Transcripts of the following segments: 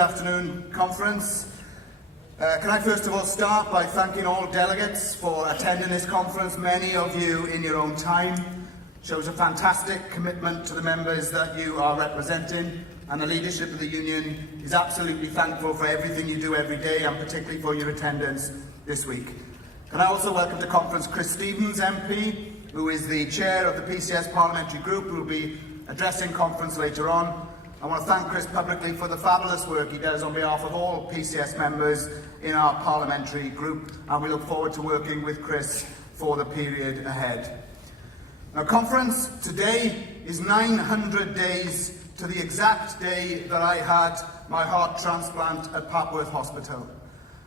Good afternoon, conference. Can I first of all start by thanking all delegates for attending this conference, many of you in your own time. Shows a fantastic commitment to the members that you are representing, and the leadership of the union is absolutely thankful for everything you do every day, and particularly for your attendance this week. Can I also welcome to conference Chris Stevens MP, who is the chair of the PCS parliamentary group, who will be addressing conference later on. I want to thank Chris publicly for the fabulous work he does on behalf of all PCS members in our parliamentary group, and we look forward to working with Chris for the period ahead. Now, conference, today is 900 days to the exact day that I had my heart transplant at Papworth Hospital.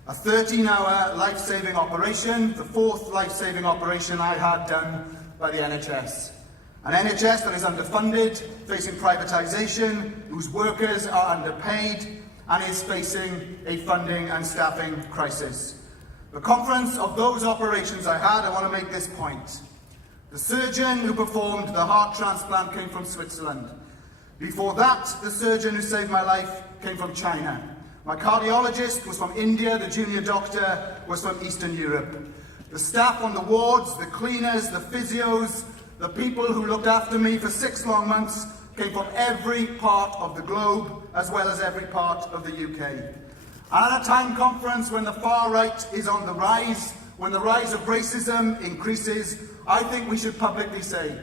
A 13-hour life-saving operation, the fourth life-saving operation I had done by the NHS. An NHS that is underfunded, facing privatisation, whose workers are underpaid, and is facing a funding and staffing crisis. The conference of those operations I had, I want to make this point. The surgeon who performed the heart transplant came from Switzerland. Before that, the surgeon who saved my life came from China. My cardiologist was from India, the junior doctor was from Eastern Europe. The staff on the wards, the cleaners, the physios, the people who looked after me for 6 long months came from every part of the globe, as well as every part of the UK. And at a time, conference, when the far right is on the rise, when the rise of racism increases, I think we should publicly say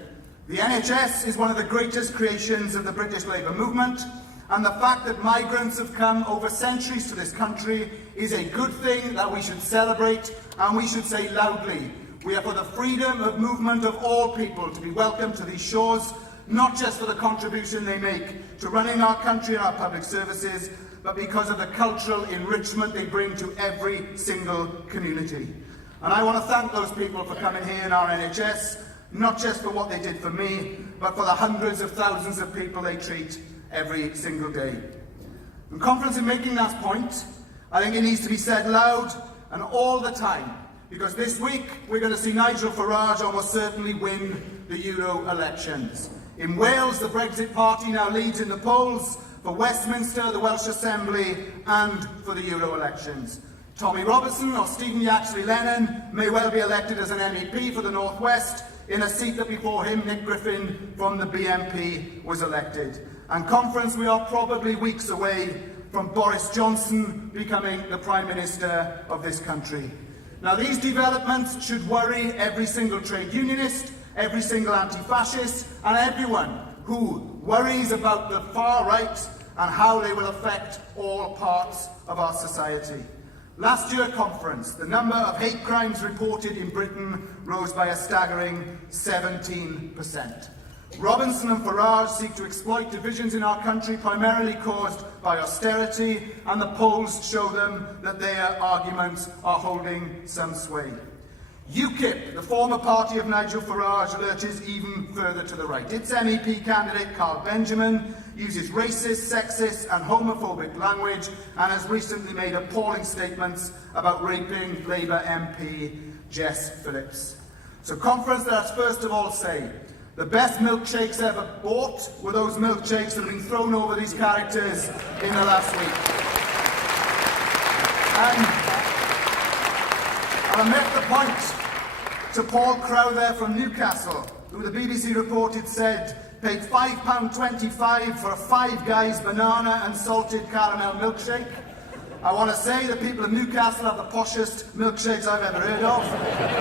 the NHS is one of the greatest creations of the British Labour movement, and the fact that migrants have come over centuries to this country is a good thing that we should celebrate, and we should say loudly, we are for the freedom of movement of all people to be welcome to these shores, not just for the contribution they make to running our country and our public services, but because of the cultural enrichment they bring to every single community. And I want to thank those people for coming here in our NHS, not just for what they did for me, but for the hundreds of thousands of people they treat every single day. And conference, in making that point, I think it needs to be said loud and all the time, because this week we're going to see Nigel Farage almost certainly win the Euro elections. In Wales, the Brexit Party now leads in the polls for Westminster, the Welsh Assembly, and for the Euro elections. Tommy Robertson or Stephen Yaxley Lennon may well be elected as an MEP for the North West in a seat that before him, Nick Griffin from the BNP, was elected. And conference, we are probably weeks away from Boris Johnson becoming the Prime Minister of this country. Now, these developments should worry every single trade unionist, every single anti-fascist, and everyone who worries about the far right and how they will affect all parts of our society. Last year, conference, the number of hate crimes reported in Britain rose by a staggering 17%. Robinson and Farage seek to exploit divisions in our country primarily caused by austerity, and the polls show them that their arguments are holding some sway. UKIP, the former party of Nigel Farage, lurches even further to the right. Its MEP candidate, Carl Benjamin, uses racist, sexist and homophobic language and has recently made appalling statements about raping Labour MP Jess Phillips. So, conference, let's first of all say, the best milkshakes ever bought were those milkshakes that have been thrown over these characters in the last week. And I make the point to Paul Crowther from Newcastle, who the BBC reported said paid £5.25 for a Five Guys banana and salted caramel milkshake. I want to say the people of Newcastle have the poshest milkshakes I've ever heard of,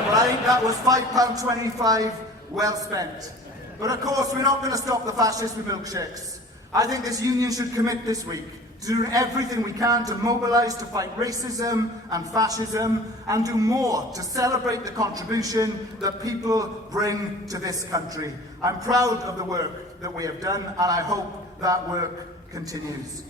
but I think that was £5.25 well spent. But of course, we're not going to stop the fascists with milkshakes. I think this union should commit this week to do everything we can to mobilise to fight racism and fascism, and do more to celebrate the contribution that people bring to this country. I'm proud of the work that we have done, and I hope that work continues.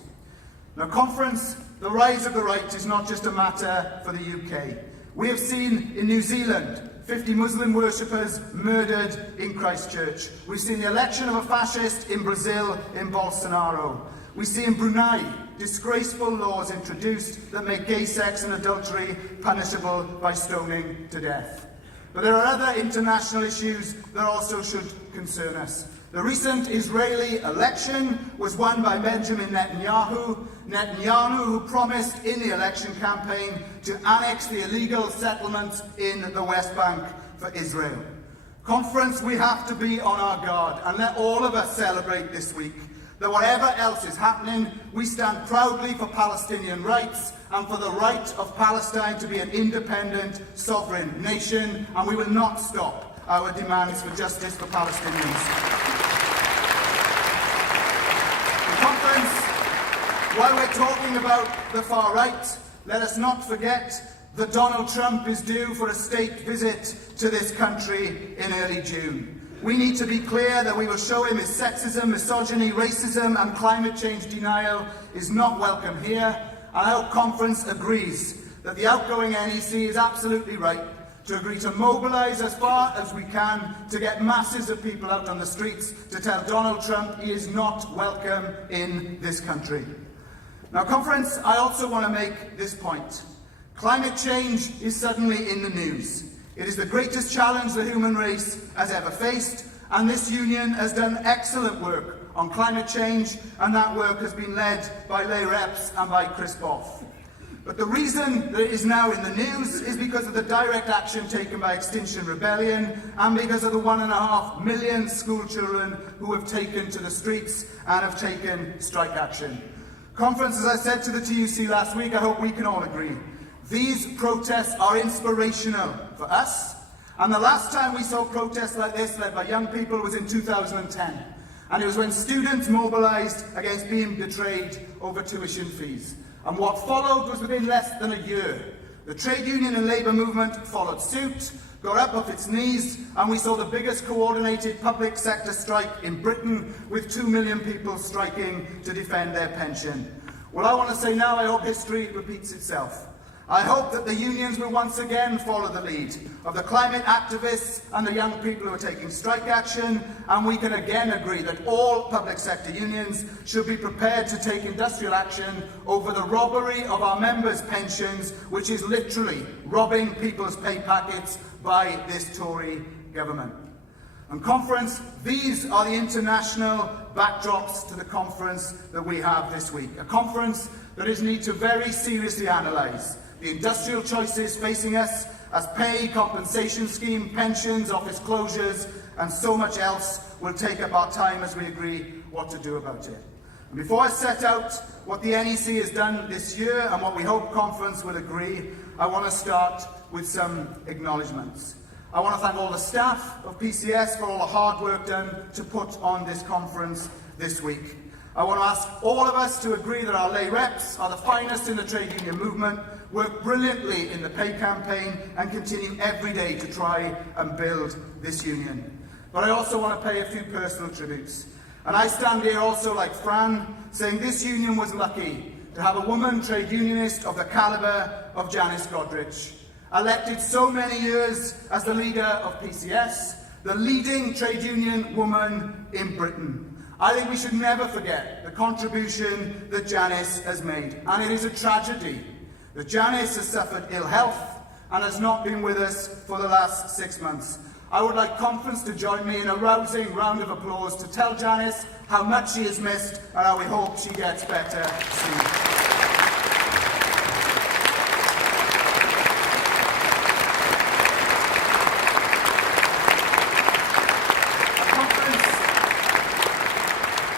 Now, conference, the rise of the right is not just a matter for the UK. We have seen in New Zealand 50 Muslim worshippers murdered in Christchurch. We've seen the election of a fascist in Brazil in Bolsonaro. We see in Brunei disgraceful laws introduced that make gay sex and adultery punishable by stoning to death. But there are other international issues that also should concern us. The recent Israeli election was won by Benjamin Netanyahu. Netanyahu, who promised in the election campaign to annex the illegal settlements in the West Bank for Israel. Conference, we have to be on our guard and let all of us celebrate this week that whatever else is happening, we stand proudly for Palestinian rights and for the right of Palestine to be an independent, sovereign nation, and we will not stop our demands for justice for Palestinians. The conference, while we're talking about the far right, let us not forget that Donald Trump is due for a state visit to this country in early June. We need to be clear that we will show him his sexism, misogyny, racism and climate change denial is not welcome here, and I hope Conference agrees that the outgoing NEC is absolutely right to agree to mobilise as far as we can to get masses of people out on the streets to tell Donald Trump he is not welcome in this country. Now, Conference, I also want to make this point. Climate change is suddenly in the news. It is the greatest challenge the human race has ever faced, and this union has done excellent work on climate change, and that work has been led by lay reps and by Chris Boff. But the reason that it is now in the news is because of the direct action taken by Extinction Rebellion and because of the 1.5 million school children who have taken to the streets and have taken strike action. Conference, as I said to the TUC last week, I hope we can all agree. These protests are inspirational for us, and the last time we saw protests like this led by young people was in 2010, and it was when students mobilised against being betrayed over tuition fees. And what followed was within less than a year. The trade union and labour movement followed suit, got up off its knees, and we saw the biggest coordinated public sector strike in Britain, with 2 million people striking to defend their pension. Well, I want to say now, I hope history repeats itself. I hope that the unions will once again follow the lead of the climate activists and the young people who are taking strike action, and we can again agree that all public sector unions should be prepared to take industrial action over the robbery of our members' pensions, which is literally robbing people's pay packets by this Tory government. And Conference, these are the international backdrops to the conference that we have this week. A conference that is need to very seriously analyse the industrial choices facing us as pay, compensation scheme, pensions, office closures, and so much else will take up our time as we agree what to do about it. And before I set out what the NEC has done this year and what we hope Conference will agree, I want to start with some acknowledgements. I want to thank all the staff of PCS for all the hard work done to put on this conference this week. I want to ask all of us to agree that our lay reps are the finest in the trade union movement, work brilliantly in the pay campaign, and continue every day to try and build this union. But I also want to pay a few personal tributes. And I stand here also like Fran, saying this union was lucky to have a woman trade unionist of the calibre of Janice Godrich, elected so many years as the leader of PCS, the leading trade union woman in Britain. I think we should never forget the contribution that Janice has made, and it is a tragedy that Janice has suffered ill health and has not been with us for the last 6 months. I would like Conference to join me in a rousing round of applause to tell Janice how much she has missed and how we hope she gets better soon.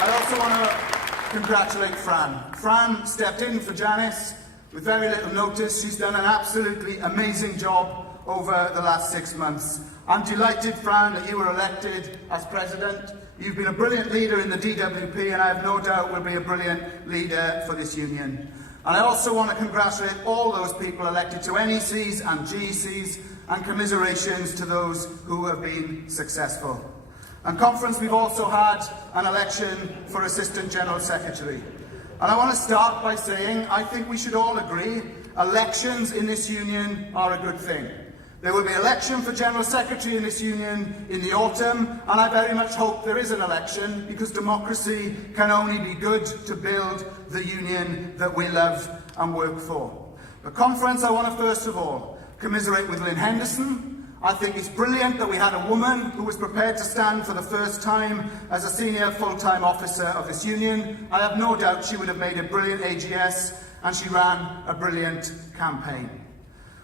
I also want to congratulate Fran. Fran stepped in for Janice with very little notice. She's done an absolutely amazing job over the last 6 months. I'm delighted, Fran, that you were elected as president. You've been a brilliant leader in the DWP, and I have no doubt will be a brilliant leader for this union. And I also want to congratulate all those people elected to NECs and GECs, and commiserations to those who have been successful. And Conference, we've also had an election for Assistant General Secretary. And I want to start by saying I think we should all agree elections in this union are a good thing. There will be an election for General Secretary in this union in the autumn, and I very much hope there is an election, because democracy can only be good to build the union that we love and work for. The Conference, I want to first of all commiserate with Len Henderson. I think it's brilliant that we had a woman who was prepared to stand for the first time as a senior full-time officer of this union. I have no doubt she would have made a brilliant AGS, and she ran a brilliant campaign.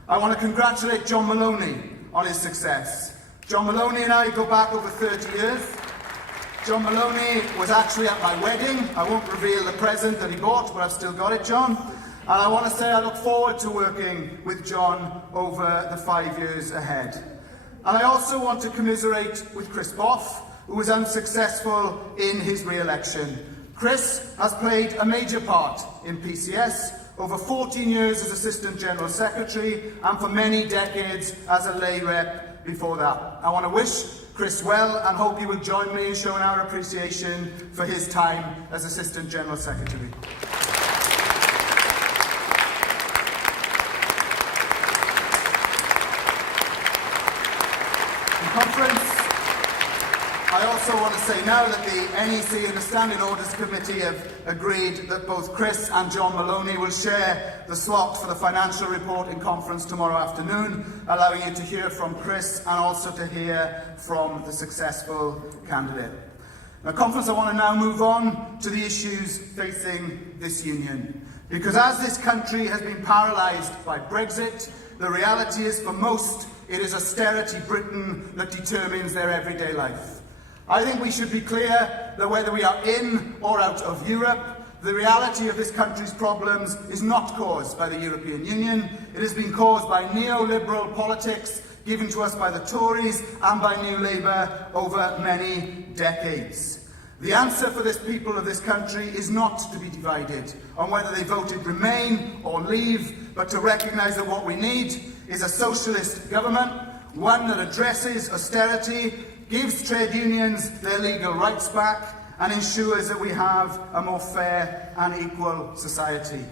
I want to congratulate John Maloney on his success. John Maloney and I go back over 30 years. John Maloney was actually at my wedding. I won't reveal the present that he bought, but I've still got it, John. And I want to say I look forward to working with John over the 5 years ahead. And I also want to commiserate with Chris Boff, who was unsuccessful in his re-election. Chris has played a major part in PCS, over 14 years as Assistant General Secretary, and for many decades as a lay rep before that. I want to wish Chris well and hope you will join me in showing our appreciation for his time as Assistant General Secretary. Conference. I also want to say now that the NEC and the Standing Orders Committee have agreed that both Chris and John Maloney will share the slot for the financial report in conference tomorrow afternoon, allowing you to hear from Chris and also to hear from the successful candidate. Now, conference, I want to now move on to the issues facing this union. Because as this country has been paralysed by Brexit, the reality is for most it is austerity Britain that determines their everyday life. I think we should be clear that whether we are in or out of Europe, the reality of this country's problems is not caused by the European Union. It has been caused by neoliberal politics given to us by the Tories and by New Labour over many decades. The answer for this people of this country is not to be divided on whether they voted Remain or Leave, but to recognise that what we need is a socialist government, one that addresses austerity, gives trade unions their legal rights back, and ensures that we have a more fair and equal society.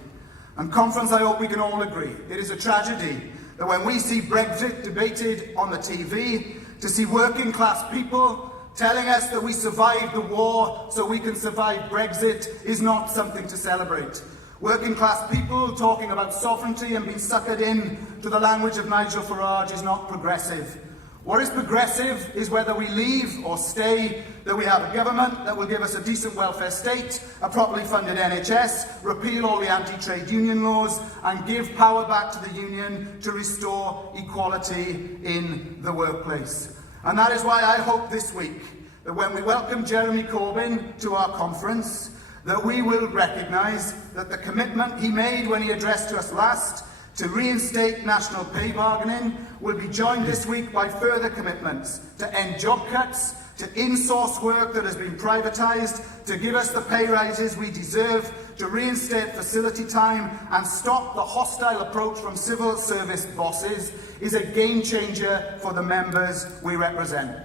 And conference, I hope we can all agree, it is a tragedy that when we see Brexit debated on the TV, to see working class people telling us that we survived the war so we can survive Brexit is not something to celebrate. Working class people talking about sovereignty and being suckered in to the language of Nigel Farage is not progressive. What is progressive is whether we leave or stay, that we have a government that will give us a decent welfare state, a properly funded NHS, repeal all the anti-trade union laws, and give power back to the union to restore equality in the workplace. And that is why I hope this week that when we welcome Jeremy Corbyn to our conference, that we will recognise that the commitment he made when he addressed to us last to reinstate national pay bargaining will be joined this week by further commitments to end job cuts, to insource work that has been privatised, to give us the pay rises we deserve, to reinstate facility time and stop the hostile approach from civil service bosses is a game changer for the members we represent.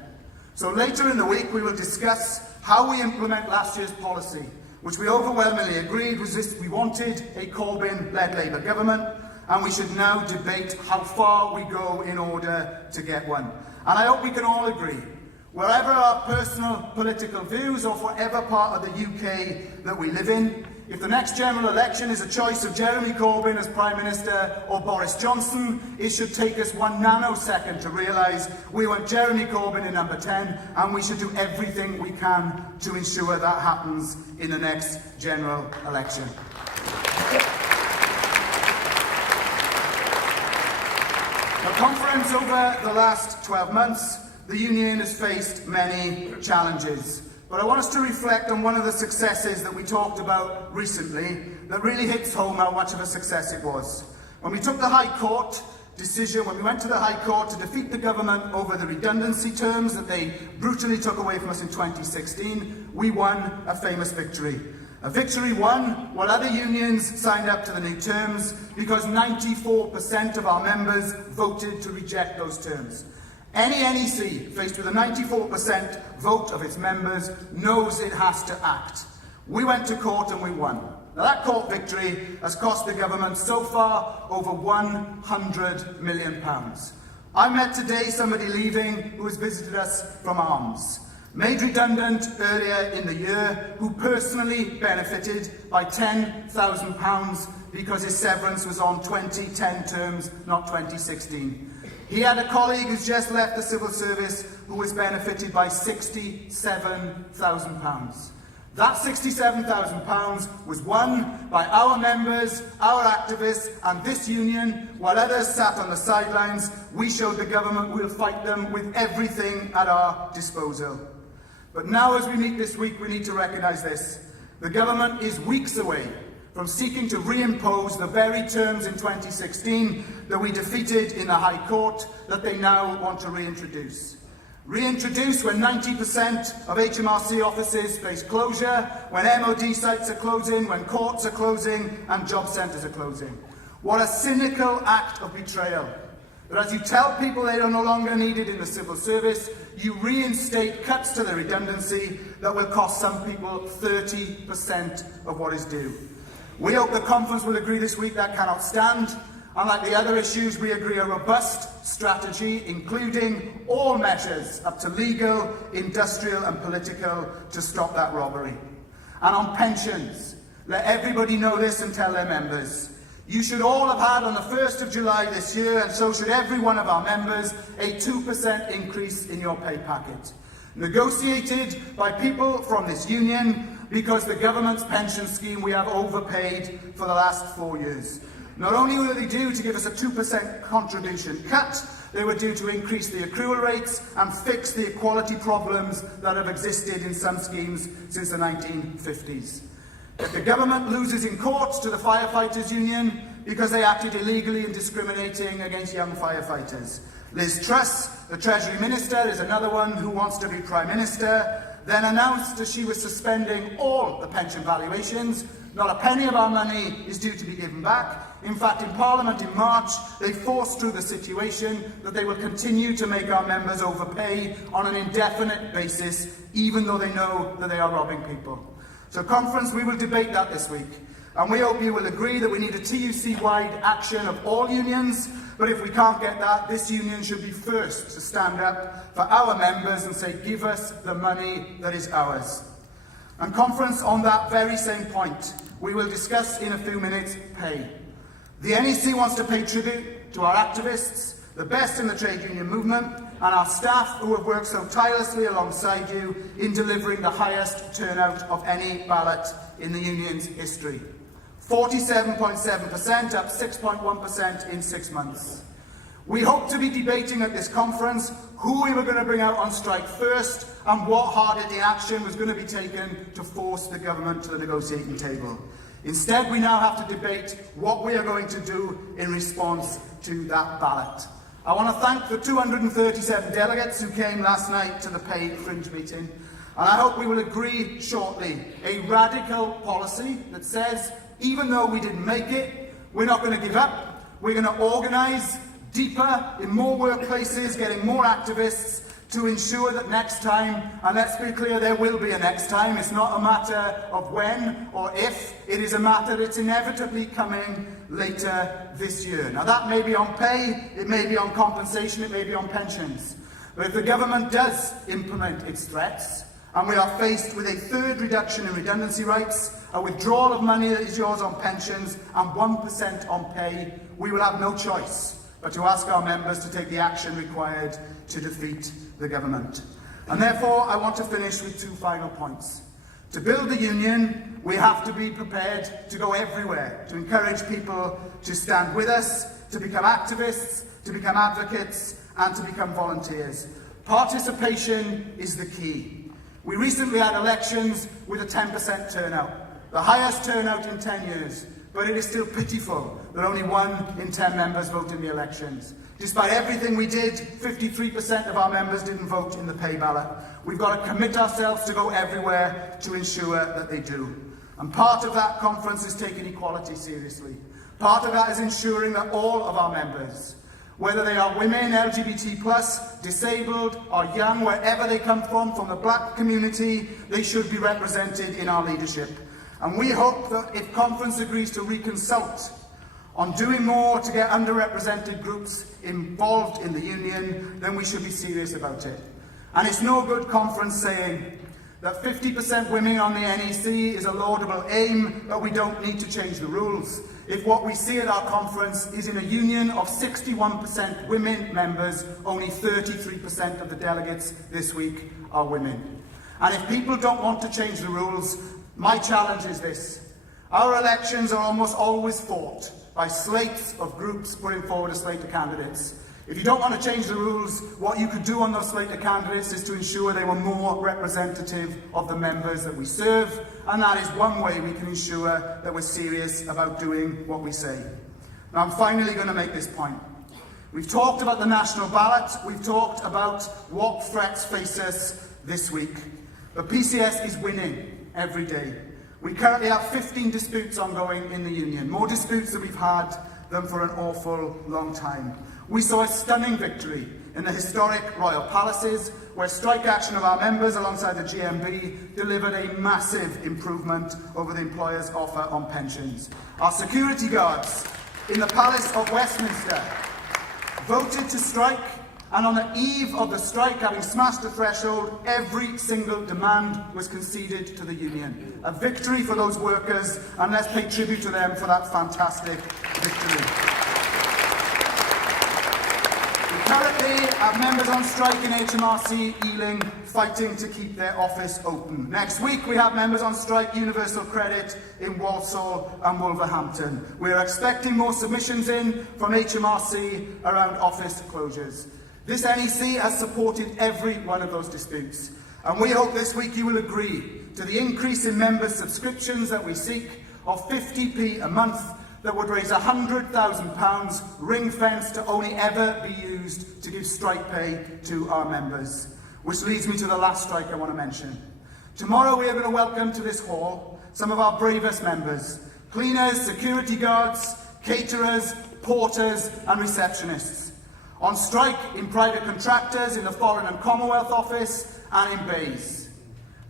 So later in the week we will discuss how we implement last year's policy, which we overwhelmingly agreed was this: we wanted a Corbyn-led Labour government, and we should now debate how far we go in order to get one. And I hope we can all agree, wherever our personal political views or whatever part of the UK that we live in, if the next general election is a choice of Jeremy Corbyn as Prime Minister or Boris Johnson, it should take us 1 nanosecond to realise we want Jeremy Corbyn in number 10, and we should do everything we can to ensure that happens in the next general election. The conference over the last 12 months, the union has faced many challenges. But I want us to reflect on one of the successes that we talked about recently that really hits home how much of a success it was. When we took the High Court decision, when we went to the High Court to defeat the government over the redundancy terms that they brutally took away from us in 2016, we won a famous victory. A victory won while other unions signed up to the new terms because 94% of our members voted to reject those terms. Any NEC, faced with a 94% vote of its members, knows it has to act. We went to court and we won. Now, that court victory has cost the government so far over £100 million. I met today somebody leaving who has visited us from Arms, made redundant earlier in the year, who personally benefited by £10,000 because his severance was on 2010 terms, not 2016. He had a colleague who's just left the civil service who was benefited by £67,000. That £67,000 was won by our members, our activists and this union. While others sat on the sidelines, we showed the government we'll fight them with everything at our disposal. But now, as we meet this week, we need to recognise this. The government is weeks away from seeking to reimpose the very terms in 2016 that we defeated in the High Court that they now want to reintroduce. Reintroduce when 90% of HMRC offices face closure, when MOD sites are closing, when courts are closing and job centres are closing. What a cynical act of betrayal. That as you tell people they are no longer needed in the civil service, you reinstate cuts to the redundancy that will cost some people 30% of what is due. We hope the conference will agree this week that cannot stand. Unlike the other issues, we agree a robust strategy, including all measures up to legal, industrial and political, to stop that robbery. And on pensions, let everybody know this and tell their members. You should all have had on the 1st of July this year, and so should every one of our members, a 2% increase in your pay packet. Negotiated by people from this union, because the government's pension scheme we have overpaid for the last 4 years. Not only were they due to give us a 2% contribution cut, they were due to increase the accrual rates and fix the equality problems that have existed in some schemes since the 1950s. If the government loses in court to the Firefighters Union because they acted illegally in discriminating against young firefighters. Liz Truss, the Treasury Minister, is another one who wants to be Prime Minister, then announced that she was suspending all the pension valuations. Not a penny of our money is due to be given back. In fact, in Parliament in March, they forced through the situation that they will continue to make our members overpay on an indefinite basis, even though they know that they are robbing people. So, conference, we will debate that this week. And we hope you will agree that we need a TUC-wide action of all unions. But if we can't get that, this union should be first to stand up for our members and say, give us the money that is ours. And conference, on that very same point, we will discuss in a few minutes pay. The NEC wants to pay tribute to our activists, the best in the trade union movement, and our staff who have worked so tirelessly alongside you in delivering the highest turnout of any ballot in the union's history. 47.7%, up 6.1% in 6 months. We hope to be debating at this conference who we were going to bring out on strike first and what hard-hitting action was going to be taken to force the government to the negotiating table. Instead, we now have to debate what we are going to do in response to that ballot. I want to thank the 237 delegates who came last night to the pay fringe meeting, and I hope we will agree shortly a radical policy that says, even though we didn't make it, we're not going to give up. We're going to organise deeper in more workplaces, getting more activists to ensure that next time, and let's be clear, there will be a next time. It's not a matter of when or if, it is a matter that's inevitably coming later this year. Now that may be on pay, it may be on compensation, it may be on pensions. But if the government does implement its threats, and we are faced with a third reduction in redundancy rights, a withdrawal of money that is yours on pensions, and 1% on pay, we will have no choice but to ask our members to take the action required to defeat the government. And therefore, I want to finish with 2 final points. To build the union, we have to be prepared to go everywhere, to encourage people to stand with us, to become activists, to become advocates, and to become volunteers. Participation is the key. We recently had elections with a 10% turnout, the highest turnout in 10 years. But it is still pitiful that only 1 in 10 members vote in the elections. Despite everything we did, 53% of our members didn't vote in the pay ballot. We've got to commit ourselves to go everywhere to ensure that they do. And part of that conference is taking equality seriously. Part of that is ensuring that all of our members, whether they are women, LGBT+, disabled or young, wherever they come from the black community, they should be represented in our leadership. And we hope that if conference agrees to reconsult on doing more to get underrepresented groups involved in the union, then we should be serious about it. And it's no good conference saying that 50% women on the NEC is a laudable aim, but we don't need to change the rules. if what we see at our conference is in a union of 61% women members, only 33% of the delegates this week are women. And if people don't want to change the rules, my challenge is this. Our elections are almost always fought by slates of groups putting forward a slate of candidates. If you don't want to change the rules, what you could do on those slate of candidates is to ensure they were more representative of the members that we serve, and that is one way we can ensure that we're serious about doing what we say. Now, I'm finally going to make this point. We've talked about the national ballot, we've talked about what threats face us this week, but PCS is winning every day. We currently have 15 disputes ongoing in the union, more disputes than we've had than for an awful long time. We saw a stunning victory in the historic Royal Palaces, where strike action of our members alongside the GMB delivered a massive improvement over the employer's offer on pensions. Our security guards in the Palace of Westminster voted to strike, and on the eve of the strike, having smashed the threshold, every single demand was conceded to the union. A victory for those workers, and let's pay tribute to them for that fantastic victory. We currently have members on strike in HMRC, Ealing, fighting to keep their office open. Next week we have members on strike Universal Credit in Walsall and Wolverhampton. We are expecting more submissions in from HMRC around office closures. This NEC has supported every one of those disputes, and we hope this week you will agree to the increase in members' subscriptions that we seek of 50p a month that would raise £100,000, ring-fenced to only ever be used to give strike pay to our members. Which leads me to the last strike I want to mention. Tomorrow we are going to welcome to this hall some of our bravest members: cleaners, security guards, caterers, porters and receptionists. On strike in private contractors, in the Foreign and Commonwealth Office and in Bays.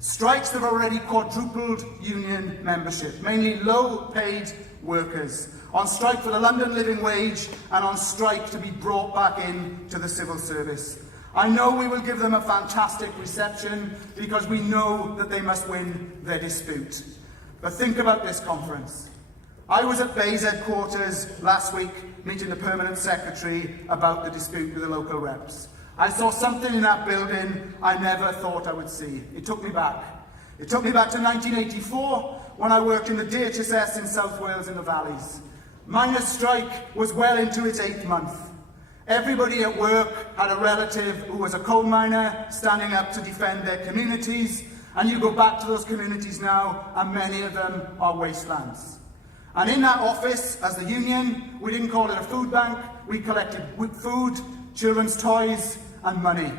Strikes that have already quadrupled union membership, mainly low-paid workers. On strike for the London living wage and on strike to be brought back in to the civil service. I know we will give them a fantastic reception because we know that they must win their dispute. But think about this conference. I was at Bays headquarters last week meeting the permanent secretary about the dispute with the local reps. I saw something in that building I never thought I would see. It took me back. It took me back to 1984 when I worked in the DHSS in South Wales in the valleys. Miners' strike was well into its 8th month. Everybody at work had a relative who was a coal miner standing up to defend their communities, and you go back to those communities now and many of them are wastelands. And in that office, as the union, we didn't call it a food bank, we collected food, children's toys and money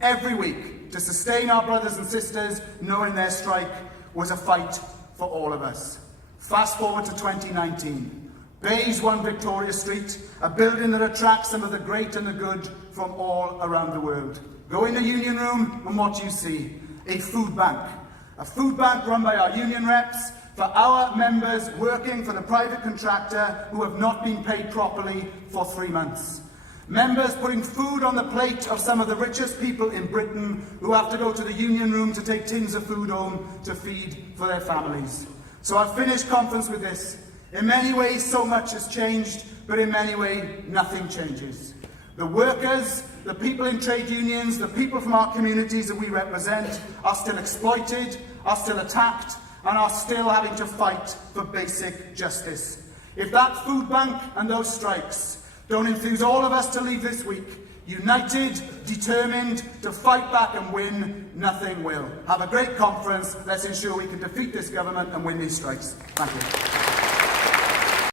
every week to sustain our brothers and sisters, knowing their strike was a fight for all of us. Fast forward to 2019. Bays won Victoria Street, a building that attracts some of the great and the good from all around the world. Go in the union room and what you see: a food bank. A food bank run by our union reps for our members working for the private contractor who have not been paid properly for 3 months. Members putting food on the plate of some of the richest people in Britain who have to go to the union room to take tins of food home to feed for their families. So I've finished conference with this. In many ways, so much has changed, but in many ways, nothing changes. The workers, the people in trade unions, the people from our communities that we represent are still exploited, are still attacked, and are still having to fight for basic justice. If that food bank and those strikes don't enthuse all of us to leave this week, united, determined to fight back and win, nothing will. Have a great conference. Let's ensure we can defeat this government and win these strikes. Thank you.